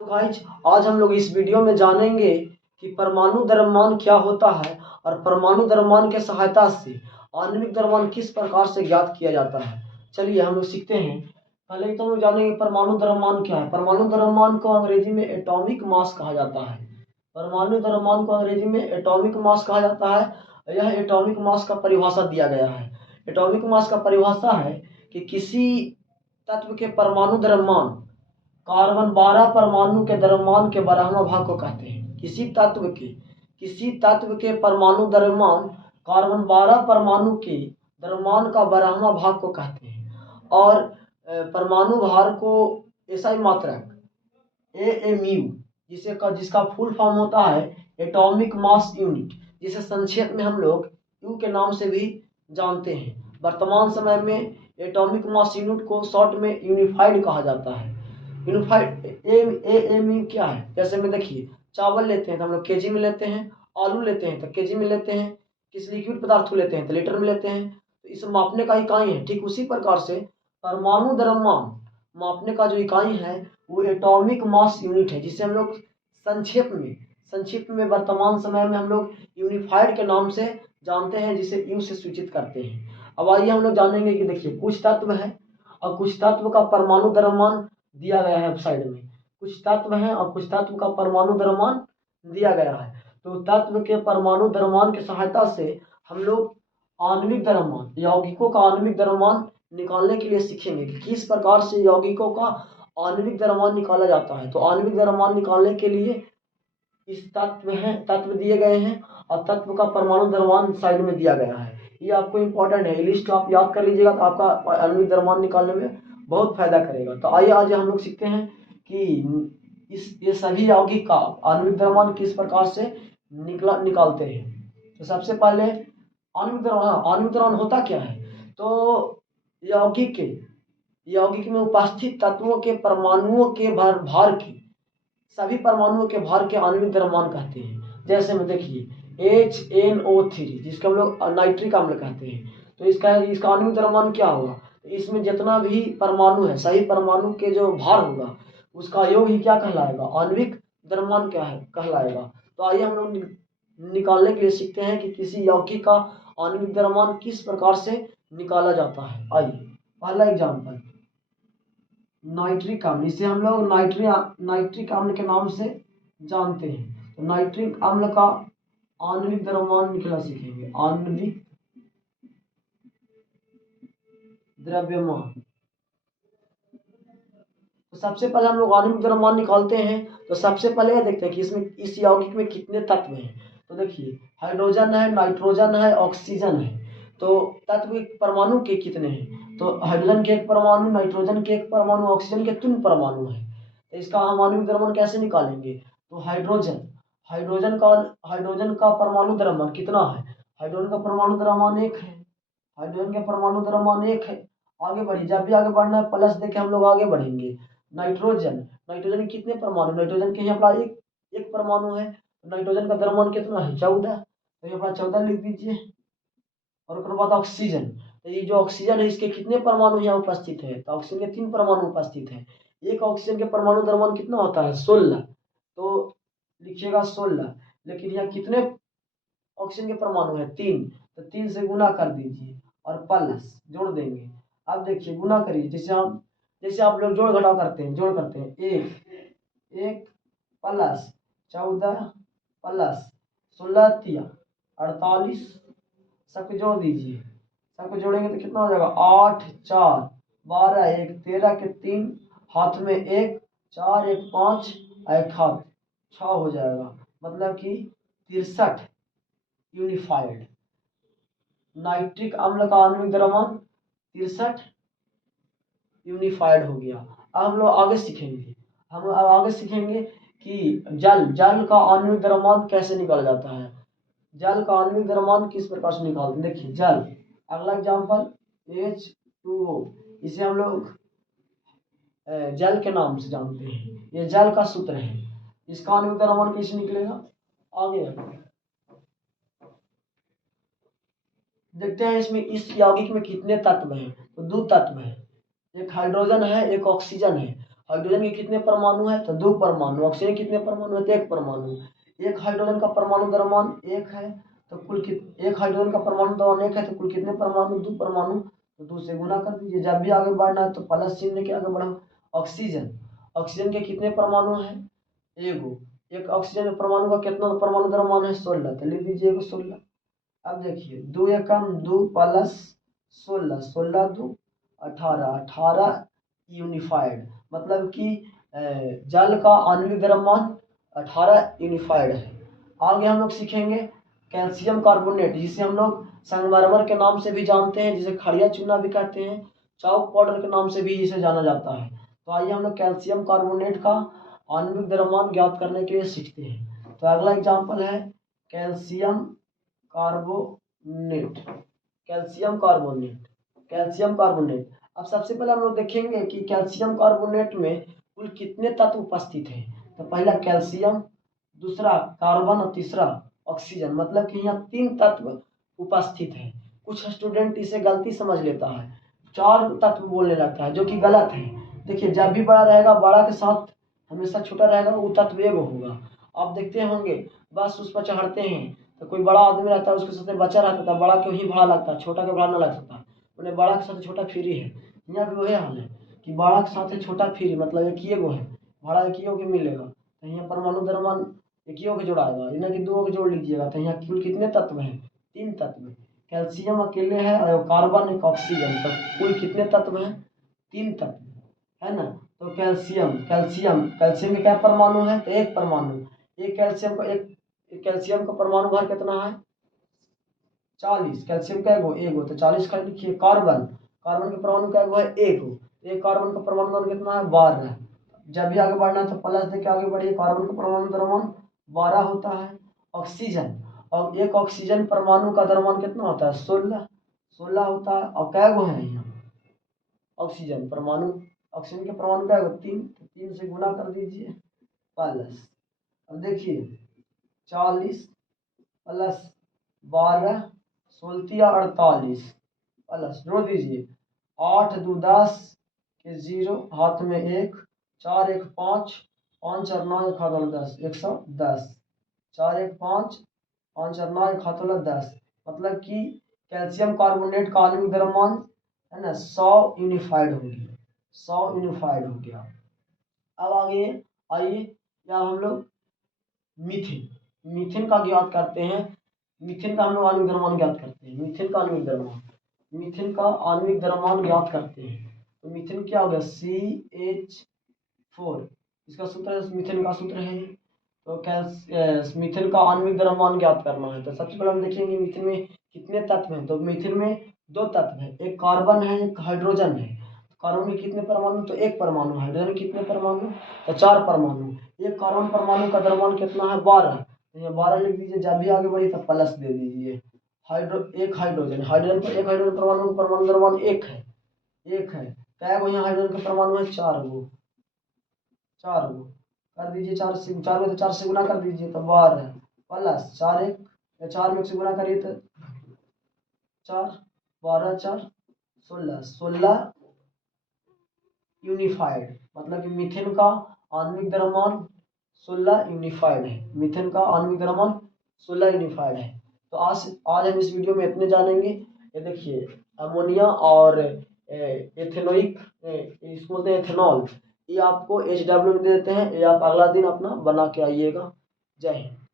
तो गाइज आज हम लोग इस वीडियो में जानेंगे कि परमाणु द्रव्यमान क्या होता है और परमाणु द्रव्यमान के सहायता से आणविक द्रव्यमान किस प्रकार से ज्ञात किया जाता है। चलिए हम लोग सीखते हैं। पहले तो हम लोग जानेंगे परमाणु द्रव्यमान क्या है। परमाणु द्रव्यमान को अंग्रेजी में एटॉमिक मास कहा जाता है। परमाणु द्रव्यमान को अंग्रेजी में एटॉमिक मास कहा जाता है। यह एटॉमिक मास का परिभाषा दिया गया है। एटॉमिक मास का परिभाषा है कि किसी तत्व के परमाणु द्रव्यमान कार्बन 12 परमाणु के द्रव्यमान के 12वां भाग को कहते हैं। किसी तत्व के परमाणु द्रव्यमान कार्बन 12 परमाणु के द्रव्यमान का 12वां भाग को कहते हैं। और परमाणु भार को एसआई मात्रक एएमयू जिसका फुल फॉर्म होता है एटॉमिक मास यूनिट, जिसे संक्षेप में हम लोग यू के नाम से भी जानते हैं। वर्तमान समय में एटॉमिक मास यूनिट को शॉर्ट में यूनिफाइड कहा जाता है। यूनिफाइड एएमयू क्या है, जैसे में देखिए चावल लेते हैं तो हम लोग केजी में लेते हैं, आलू लेते हैं तो केजी में लेते हैं, किसी लिक्विड पदार्थ को लेते हैं तो लीटर में लेते हैं। तो इसे मापने का इकाई है। ठीक उसी प्रकार से परमाणु द्रव्यमान मापने का जो इकाई है वो एटॉमिक मास यूनिट है, जिसे हम लोग संक्षिप्त में वर्तमान समय में हम लोग यूनिफाइड के नाम से जानते हैं, जिसे यू से सूचित करते हैं। अब आइए हम लोग जानेंगे कि देखिए कुछ तत्व है और कुछ तत्व का परमाणु द्रव्यमान दिया गया है साइड में। कुछ तत्व है और कुछ तत्व का परमाणु द्रव्यमान दिया गया है। तो तत्व के परमाणु द्रव्यमान की सहायता से हम लोग आणविक द्रव्यमान यौगिकों का आणविक द्रव्यमान निकालने के लिए सीखेंगे कि किस प्रकार से यौगिकों का आणविक द्रव्यमान निकाला जाता है। तो आणविक द्रव्यमान निकालने के लिए इस तत्व दिए गए हैं और तत्व का परमाणु द्रव्यमान साइड में दिया गया है। ये आपको इंपॉर्टेंट है, लिस्ट आप याद कर लीजिएगा तो आपका आणविक द्रव्यमान निकालने में बहुत फायदा करेगा। तो आइए आज हम लोग सीखते हैं कि ये सभी यौगिक का आणविक द्रव्यमान किस प्रकार से निकालते हैं। तो सबसे पहले आणविक द्रव्यमान होता क्या है। तो यौगिक में उपस्थित तत्वों के परमाणुओं के भार की सभी परमाणुओं के भार के आणविक द्रव्यमान कहते हैं। जैसे में देखिए HNO3 जिसको हम लोग नाइट्रिक अम्ल कहते हैं। तो इसका आणविक द्रव्यमान क्या होगा, तो इसमें जितना भी परमाणु है सही परमाणु के जो भार होगा उसका योग ही क्या कहलाएगा, आणविक द्रव्यमान क्या है कहलाएगा। तो आइए हम लोग निकालने के लिए सीखते हैं कि किसी यौगिक का आणविक द्रव्यमान किस प्रकार से निकाला जाता है। आइए पहला एग्जाम्पल नाइट्रिक अम्ल, इसे हम लोग नाइट्रिक अम्ल के नाम से जानते हैं। तो नाइट्रिक अम्ल का आणविक द्रव्यमान निकला सीखेंगे। आणविक द्रव्यमान, तो सबसे पहले हम लोग आणविक द्रव्यमान निकालते हैं। तो सबसे पहले यह देखते हैं कि इसमें इस यौगिक में कितने तत्व हैं। तो देखिए हाइड्रोजन है, नाइट्रोजन है, ऑक्सीजन है। तो तत्व परमाणु के कितने हैं, तो हाइड्रोजन के एक परमाणु, नाइट्रोजन के एक परमाणु, ऑक्सीजन के 3 परमाणु है। तो इसका हम आणविक द्रव्यमान कैसे निकालेंगे। तो हाइड्रोजन का परमाणु द्रव्यमान कितना है, हाइड्रोजन का परमाणु द्रव्यमान 1 है। हाइड्रोजन के परमाणु द्रव्यमान 1 है। आगे बढ़िए, जब भी आगे बढ़ना है प्लस देके हम लोग आगे बढ़ेंगे। नाइट्रोजन के कितने परमाणु, नाइट्रोजन के यहाँ पर एक परमाणु है। नाइट्रोजन का द्रव्यमान कितना है, 14। तो यहाँ पर 14 लिख दीजिए। और उसके बाद ऑक्सीजन, तो ये जो ऑक्सीजन है इसके कितने परमाणु यहाँ उपस्थित है, तो ऑक्सीजन के 3 परमाणु उपस्थित है। एक ऑक्सीजन के परमाणु द्रव्यमान कितना होता है, 16। तो लिखिएगा 16। लेकिन यहाँ कितने ऑक्सीजन के परमाणु है, 3। तो 3 से गुना कर दीजिए और प्लस जोड़ देंगे। अब देखिए गुना करिए, जैसे आप लोग जोड़ करते हैं। एक प्लस 14 प्लस 16 तिया 48, सबको जोड़ दीजिए। सबको जोड़ेंगे तो कितना हो जाएगा, 8 4 12 1 13 के 3 हाथ में 1 4 1 5 एक हाथ 6 हो जाएगा। मतलब कि 63 यूनिफाइड नाइट्रिक अम्ल का आणविक द्रव्यमान 63 यूनिफाइड हो गया। अब हम लोग आगे सीखेंगे कि जल का आणविक द्रव्यमान कैसे निकाला जाता है। जल का आणविक द्रव्यमान किस प्रकार से निकालते हैं। देखिए जल, अगला एग्जाम्पल H2O, इसे हम लोग जल के नाम से जानते हैं। ये जल का सूत्र है। इसका आणविक द्रव्यमान कैसे निकलेगा, आगे देखते हैं। इसमें इस यौगिक में कितने तत्व हैं, तो 2 तत्व हैं, एक हाइड्रोजन है एक ऑक्सीजन है। हाइड्रोजन के कितने परमाणु है? तो 2 परमाणु। ऑक्सीजन के कितने परमाणु है? तो 1 परमाणु। एक हाइड्रोजन का परमाणु द्रव्यमान 1 है तो कुल एक हाइड्रोजन का परमाणु द्रव्यमान 1 है तो कुल कितने परमाणु? 2 परमाणु। तो 2 से गुना कर दीजिए। जब भी आगे बढ़ना है तो प्लस चिन्ह लेके आगे बढ़ो। ऑक्सीजन, ऑक्सीजन के कितने परमाणु हैं? एगो। एक ऑक्सीजन परमाणु का कितना परमाणु द्रव्यमान है? 16। तो लिख दीजिए 16। अब देखिए 2 एकम 2 प्लस 16, 16 2 18, 18 यूनिफाइड, मतलब कि जल का आणविक द्रव्यमान 18 यूनिफाइड है। आगे हम लोग सीखेंगे कैल्शियम कार्बोनेट, जिसे हम लोग संगमरमर के नाम से भी जानते हैं, जिसे खड़िया चूना भी कहते हैं, चौक पाउडर के नाम से भी इसे जाना जाता है। तो आइए हम लोग कैल्शियम कार्बोनेट का आणविक द्रव्यमान ज्ञात करने के लिए सीखते हैं। तो अगला एग्जाम्पल है calcium carbonate. Calcium carbonate, calcium carbonate. अब सबसे पहले हम लोग देखेंगे कि कैल्शियम कार्बोनेट में कुल कितने तत्व उपस्थित हैं। तो पहला कैल्शियम, दूसरा कार्बन और तीसरा ऑक्सीजन, मतलब कि यहाँ 3 तत्व उपस्थित हैं। कुछ स्टूडेंट इसे गलती समझ लेता है, 4 तत्व बोलने लगता है, जो कि गलत है। देखिए जब भी बड़ा रहेगा बड़ा के साथ हमेशा छोटा रहेगा, वो तत्व एगो होगा। आप देखते होंगे बस उस पर चढ़ते हैं तो कोई बड़ा आदमी रहता है, उसके साथ बच्चा रहता था, बड़ा के वही भाड़ा लगता है, छोटा के भाड़ा न लग सकता। उन्हें बड़ा के साथ छोटा फ्री है। यहाँ भी वही हाल है कि बड़ा के साथ छोटा फ्री, मतलब एक ही एगो है, भाड़ा एक ही के मिलेगा। तो यहाँ परमाणु द्रव्यमान एक ही के जोड़ाएगा, इन्हें कि 2 के जोड़ लीजिएगा। तो यहाँ कुल कितने तत्व हैं? 3 तत्व। कैल्शियम अकेले है और कार्बन एक ऑक्सीजन, तो कुल कितने तत्व हैं? 3 तत्व, है ना। तो कैल्शियम, कैल्शियम कैल्शियम के क्या परमाणु है? तो 1 परमाणु। एक कैल्शियम का परमाणु भार कितना है? 40। कैल्शियम का एगो तो 40 का लिखिए। कार्बन, कार्बन के परमाणु का एगो है एगो, एक कार्बन का परमाणु द्रव्यमान कितना है? 12। जब भी आगे बढ़ना है तो प्लस देके आगे बढ़िए। कार्बन का परमाणु द्रव्यमान 12 होता है। ऑक्सीजन, और एक ऑक्सीजन परमाणु का द्रव्यमान कितना होता है? 16, 16 होता है। और कै गो है यहाँ ऑक्सीजन परमाणु? ऑक्सीजन के परमाणु क्या है? 3, तो 3 से गुना कर दीजिए प्लस। अब देखिए 40 प्लस 12 16 48 प्लस जोड़ दीजिए 8 2 10 के 0 हाथ में 1 4 1 5 5 और 9 1 हाथ वाला 10 110 4 1 5 5 और 9 1 हाथ वाला 10, मतलब कि कैल्शियम कार्बोनेट का आणविक द्रव्यमान है ना 100 यूनिफाइड हो गया, 100 यूनिफाइड हो गया। अब आगे आइए या हम लोग मीथेन, मीथेन का ज्ञात करते हैं। मीथेन का हम लोग आणविक द्रव्यमान ज्ञात करते हैं। मीथेन का आणविक द्रव्यमान, मीथेन का आणविक द्रव्यमान ज्ञात करते हैं। तो मीथेन क्या हो गया? CH4, इसका सूत्र है, मीथेन का सूत्र है। तो मीथेन का आणविक द्रव्यमान ज्ञात करना है। तो सबसे पहले हम देखेंगे मीथेन में कितने तत्व हैं। तो मीथेन में 2 तत्व हैं, एक कार्बन है एक हाइड्रोजन है। कार्बन में कितने परमाणु? तो 1 परमाणु। हाइड्रोजन में कितने परमाणु? तो 4 परमाणु। एक कार्बन परमाणु का द्रव्यमान कितना है? 12। तो यहाँ 12 लिख दीजिए। जब भी आगे बढ़ी तो प्लस दे दीजिए। एक हाइड्रोजन, हाइड्रोजन पर एक हाइड्रोजन परमाणु का परमाणु द्रव्यमान 1 है, 1 है। कै गो यहाँ हाइड्रोजन के परमाणु है? 4 गो, 4 गो कर दीजिए। 4 से 4 में तो 4 से गुना कर दीजिए तो 12 प्लस 4 1 4 में 1 से गुना करिए तो 4 12 4 16, 16 यूनिफाइड, मतलब कि मीथेन का आणविक द्रव्यमान 16 यूनिफाइड है। मीथेन का आणविक द्रव्यमान 16 यूनिफाइड है। तो आज हम इस वीडियो में इतने जानेंगे। ये देखिए अमोनिया और एथेनोइक, इसको बोलते हैं एथेनॉल, ये आपको HW में देते हैं। ये आप अगला दिन अपना बना के आइएगा। जय हिंद।